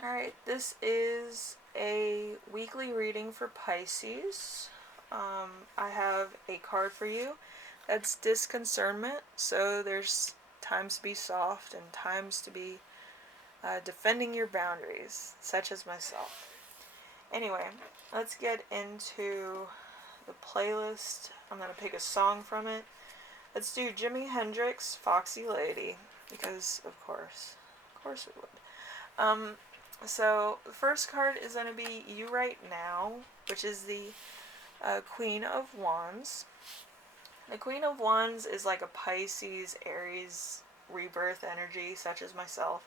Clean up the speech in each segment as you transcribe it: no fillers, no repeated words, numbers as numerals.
Alright, this is a weekly reading for Pisces. I have a card for you that's disconcernment. So there's times to be soft and times to be defending your boundaries, such as myself. Anyway, let's get into the playlist. I'm going to pick a song from it. Let's do Jimi Hendrix, Foxy Lady, because of course we would. So the first card is going to be You Right Now, which is the Queen of Wands. The Queen of Wands is like a Pisces, Aries, rebirth energy, such as myself.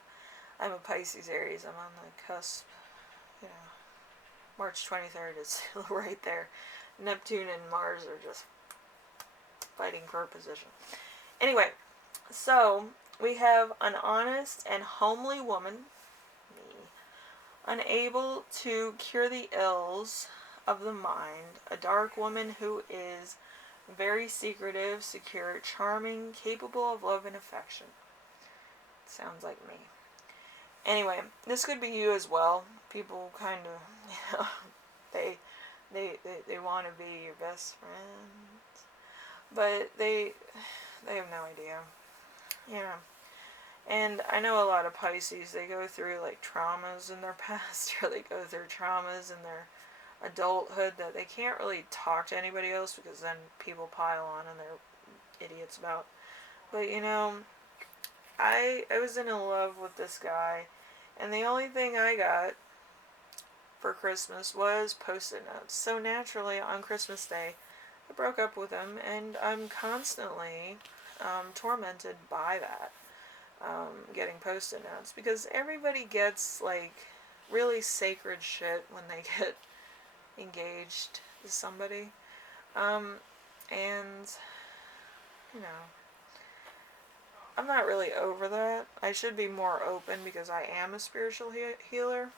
I'm a Pisces, Aries. I'm on the cusp. You know, March 23rd is right there. Neptune and Mars are just fighting for position. Anyway, so we have an honest and homely woman, me, unable to cure the ills of the mind, a dark woman who is very secretive, secure, charming, capable of love and affection. Sounds like me. Anyway, this could be you as well. People kind of, they want to be your best friends, but they have no idea. Yeah. And I know a lot of Pisces, they go through like traumas in their past, or they go through traumas in their adulthood that they can't really talk to anybody else because then people pile on and they're idiots about. But I was in love with this guy, and the only thing I got for Christmas was Post-it notes. So naturally, on Christmas Day, I broke up with him, and I'm constantly tormented by that. Getting Post-it notes, because everybody gets like really sacred shit when they get engaged to somebody, and you know, I'm not really over that. I should be more open because I am a spiritual healer,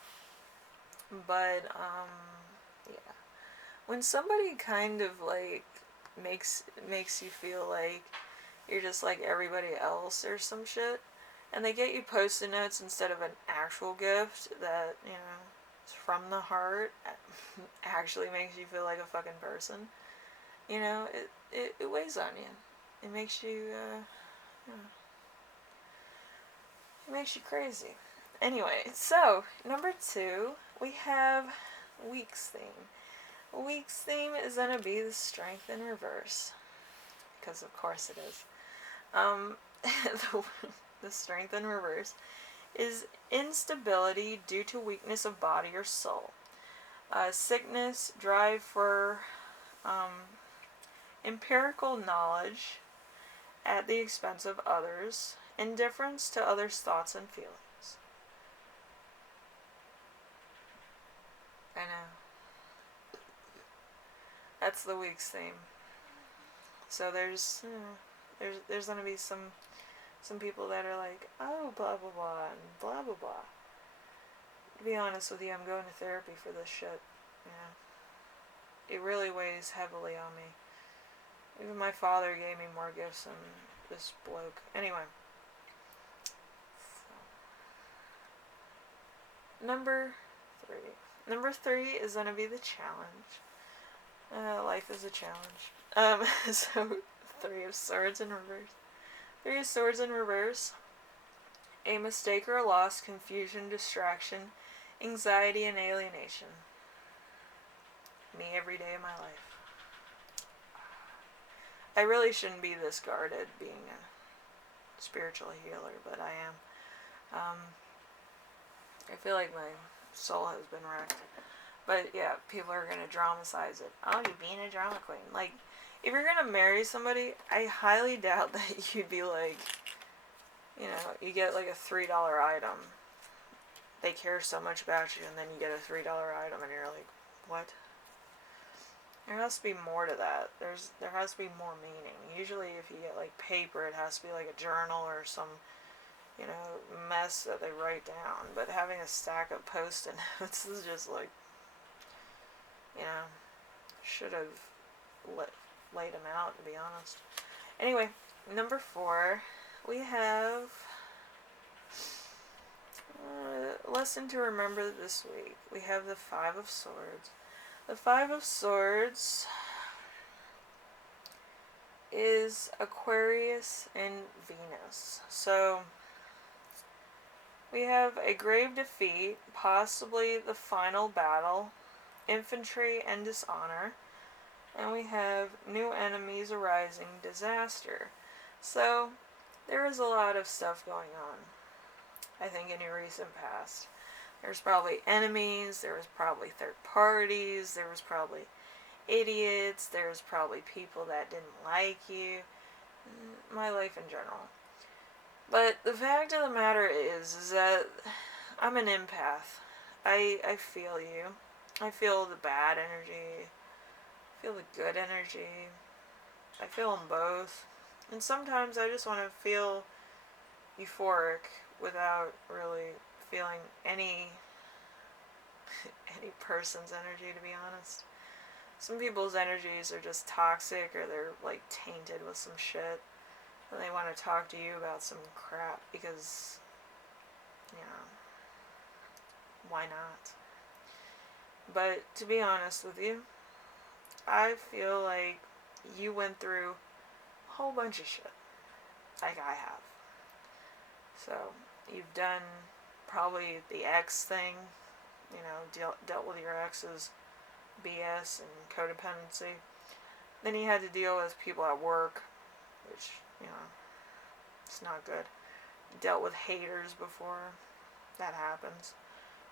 but yeah, when somebody kind of like makes you feel like you're just like everybody else or some shit, and they get you Post-it notes instead of an actual gift that, is from the heart, actually makes you feel like a fucking person. It weighs on you. It makes you, it makes you crazy. Anyway, so, number 2, we have week's theme. Week's theme is going to be the strength in reverse. Because of course it is. The strength in reverse is instability due to weakness of body or soul. Sickness, drive for empirical knowledge at the expense of others, indifference to others' thoughts and feelings. I know. That's the week's theme. So there's gonna be some people that are like, oh, blah blah blah and blah blah blah. To be honest with you, I'm going to therapy for this shit. It really weighs heavily on me. Even my father gave me more gifts than this bloke. Anyway. So. Number 3. Number 3 is going to be the challenge. Life is a challenge. So 3 of Swords in reverse. 3 of Swords in reverse. A mistake or a loss, confusion, distraction, anxiety, and alienation. Me every day of my life. I really shouldn't be this guarded being a spiritual healer, but I am. I feel like my soul has been wrecked. But yeah, people are going to dramatize it. Oh, you're being a drama queen. Like, if you're going to marry somebody, I highly doubt that you'd be like, you get like a $3 item. They care so much about you, and then you get a $3 item, and you're like, what? There has to be more to that. There has to be more meaning. Usually if you get like paper, it has to be like a journal or some, mess that they write down. But having a stack of Post-it notes is just like, should have laid them out, to be honest. Anyway, number 4, we have Lesson to remember this week. We have the Five of Swords. The Five of Swords is Aquarius and Venus. So we have a grave defeat, possibly the final battle, infantry and dishonor, and we have new enemies arising, disaster. So there is a lot of stuff going on, I think, in your recent past. There's probably enemies, there was probably third parties, there was probably idiots, there was probably people that didn't like you, my life in general. But the fact of the matter is that I'm an empath. I feel you. I feel the bad energy, I feel the good energy, I feel them both. And sometimes I just want to feel euphoric without really feeling any person's energy, to be honest. Some people's energies are just toxic, or they're like tainted with some shit, and they want to talk to you about some crap because, you know, why not? But to be honest with you, I feel like you went through a whole bunch of shit, like I have. So you've done probably the ex thing, you know, dealt with your ex's BS and codependency. Then you had to deal with people at work, which, you know, it's not good. You dealt with haters before that happens.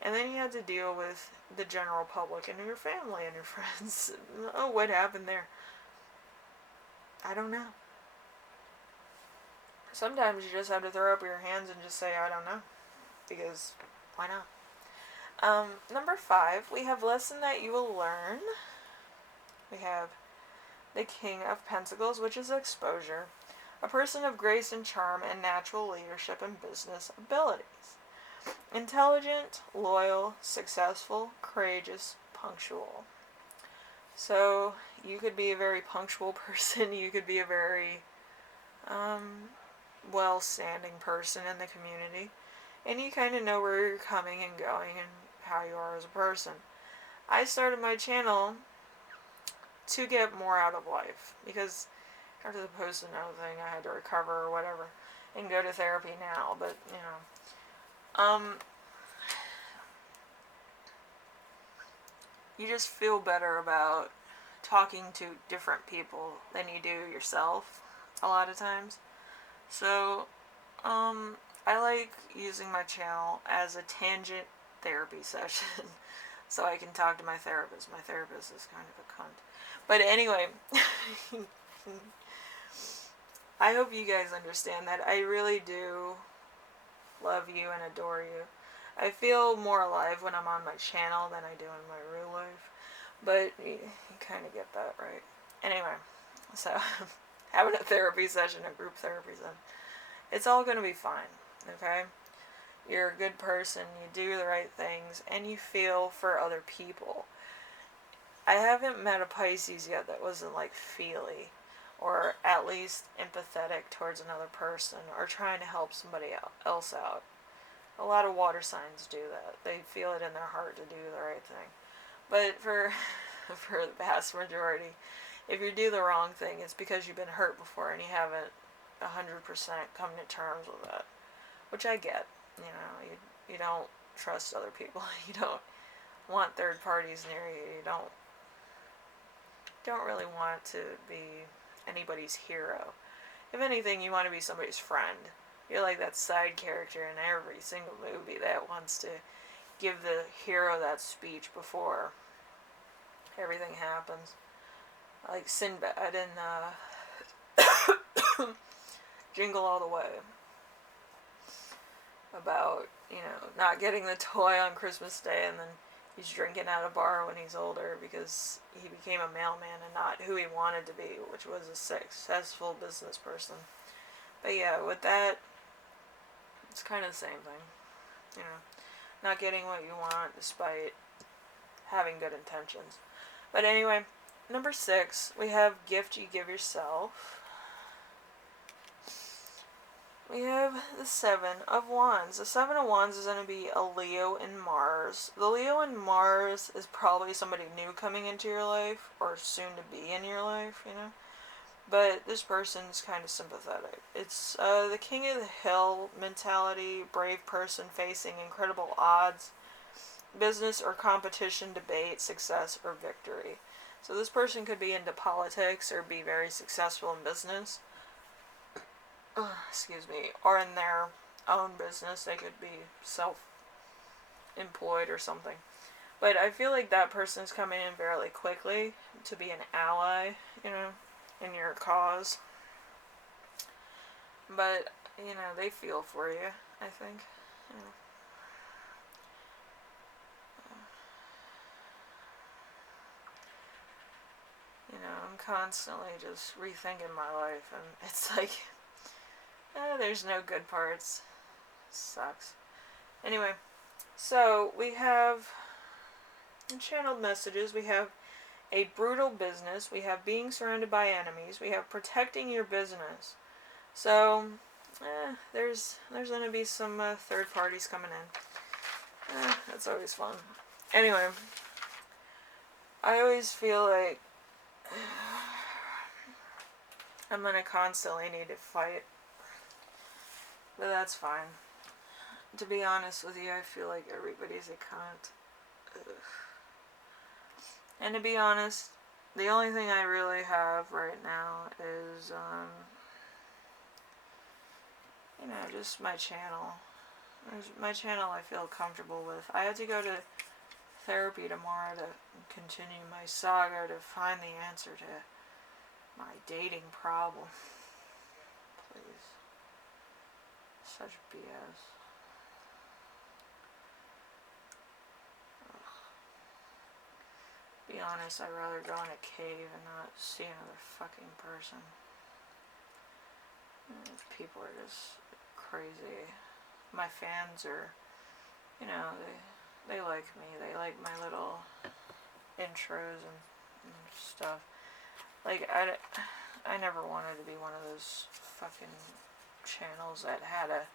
And then you had to deal with the general public and your family and your friends. Oh, what happened there? I don't know. Sometimes you just have to throw up your hands and just say, I don't know. Because, why not? Number 5, we have lesson that you will learn. We have the King of Pentacles, which is exposure. A person of grace and charm and natural leadership and business abilities. Intelligent, loyal, successful, courageous, punctual. So, you could be a very punctual person. You could be a very well-standing person in the community. And you kind of know where you're coming and going and how you are as a person. I started my channel to get more out of life, because after the post and everything, I had to recover or whatever and go to therapy now. But, you know, you just feel better about talking to different people than you do yourself a lot of times. So, I like using my channel as a tangent therapy session so I can talk to my therapist. My therapist is kind of a cunt. But anyway, I hope you guys understand that I really do love you and adore you. I feel more alive when I'm on my channel than I do in my real life. But you kind of get that, right? Anyway, so having a therapy session, a group therapy session, it's all going to be fine, okay? You're a good person, you do the right things, and you feel for other people. I haven't met a Pisces yet that wasn't like feely, or at least empathetic towards another person, or trying to help somebody else out. A lot of water signs do that. They feel it in their heart to do the right thing. But for the vast majority, if you do the wrong thing, it's because you've been hurt before and you haven't 100% come to terms with that. Which I get. You know, you don't trust other people. You don't want third parties near you. You don't really want to be anybody's hero. If anything, you want to be somebody's friend. You're like that side character in every single movie that wants to give the hero that speech before everything happens. Like Sinbad in Jingle All the Way. About, you know, not getting the toy on Christmas Day, and then he's drinking at a bar when he's older because he became a mailman and not who he wanted to be, which was a successful business person. But yeah, with that, it's kind of the same thing. You know, not getting what you want despite having good intentions. But anyway, number 6, we have gift you give yourself. we have the Seven of Wands. The Seven of Wands is going to be a Leo in Mars. The Leo in Mars is probably somebody new coming into your life, or soon to be in your life, you know? But this person's kind of sympathetic. It's the King of the Hill mentality, brave person facing incredible odds, business or competition, debate, success, or victory. So this person could be into politics or be very successful in business. Excuse me. Or in their own business. They could be self-employed or something. But I feel like that person's coming in fairly quickly to be an ally, you know, in your cause. But, you know, they feel for you, I think. You know. You know, I'm constantly just rethinking my life, and it's like, there's no good parts. Sucks. Anyway, so we have channeled messages. We have a brutal business. We have being surrounded by enemies. We have protecting your business. So, there's going to be some third parties coming in. That's always fun. Anyway, I always feel like I'm going to constantly need to fight. But that's fine. To be honest with you, I feel like everybody's a cunt. Ugh. And to be honest, the only thing I really have right now is, you know, just my channel. My channel I feel comfortable with. I had to go to therapy tomorrow to continue my saga to find the answer to my dating problem. Please. Such BS. Ugh. Be honest, I'd rather go in a cave and not see another fucking person. People are just crazy. My fans are, you know, they like me. They like my little intros and stuff. Like, I never wanted to be one of those fucking channels that had a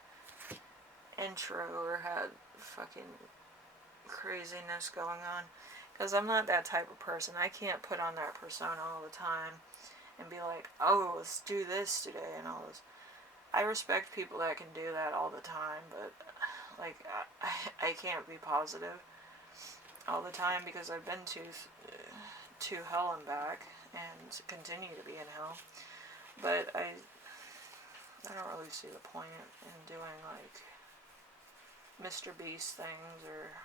intro or had fucking craziness going on. Because I'm not that type of person. I can't put on that persona all the time and be like, oh, let's do this today and all this. I respect people that can do that all the time, but like I can't be positive all the time because I've been to hell and back and continue to be in hell. But I don't really see the point in doing like Mr. Beast things or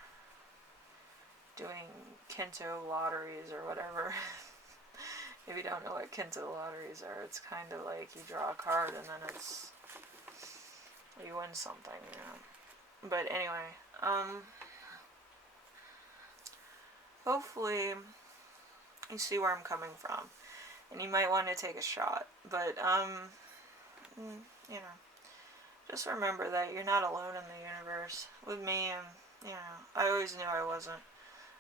doing Kento lotteries or whatever. If you don't know what Kento lotteries are, it's kind of like you draw a card and then you win something, you know. But anyway, hopefully you see where I'm coming from. And you might want to take a shot. But, you know, just remember that you're not alone in the universe. With me, you know, I always knew I wasn't.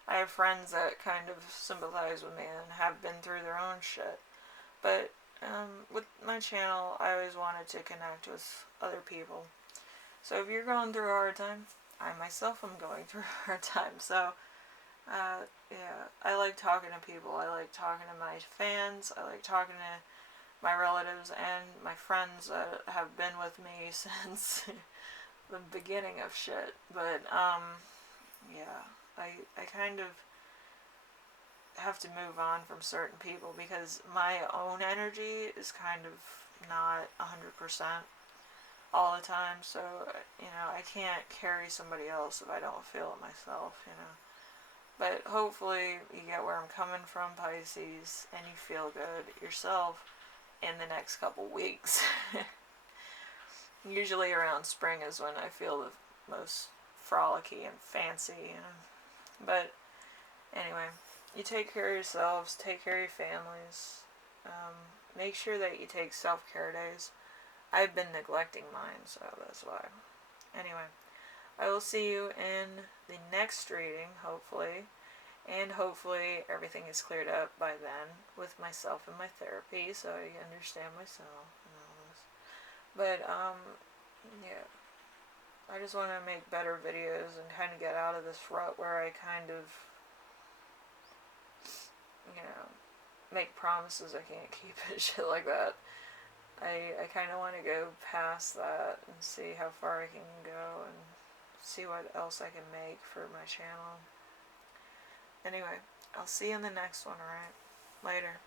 I have friends that kind of sympathize with me and have been through their own shit. But with my channel, I always wanted to connect with other people. So if you're going through a hard time, I myself am going through a hard time. So, yeah, I like talking to people. I like talking to my fans. I like talking to my relatives and my friends that have been with me since the beginning of shit. But, yeah. I kind of have to move on from certain people because my own energy is kind of not 100% all the time. So, you know, I can't carry somebody else if I don't feel it myself, you know. But hopefully you get where I'm coming from, Pisces, and you feel good yourself in the next couple weeks. Usually around spring is when I feel the most frolicky and fancy, you know. But anyway, you take care of yourselves, take care of your families, make sure that you take self-care days. I've been neglecting mine, so that's why. Anyway, I will see you in the next reading, hopefully, and hopefully everything is cleared up by then with myself and my therapy, so I understand myself and all this. But, Yeah. I just want to make better videos and kind of get out of this rut where I kind of, make promises I can't keep and shit like that. I kind of want to go past that and see how far I can go and see what else I can make for my channel. Anyway, I'll see you in the next one, alright? Later.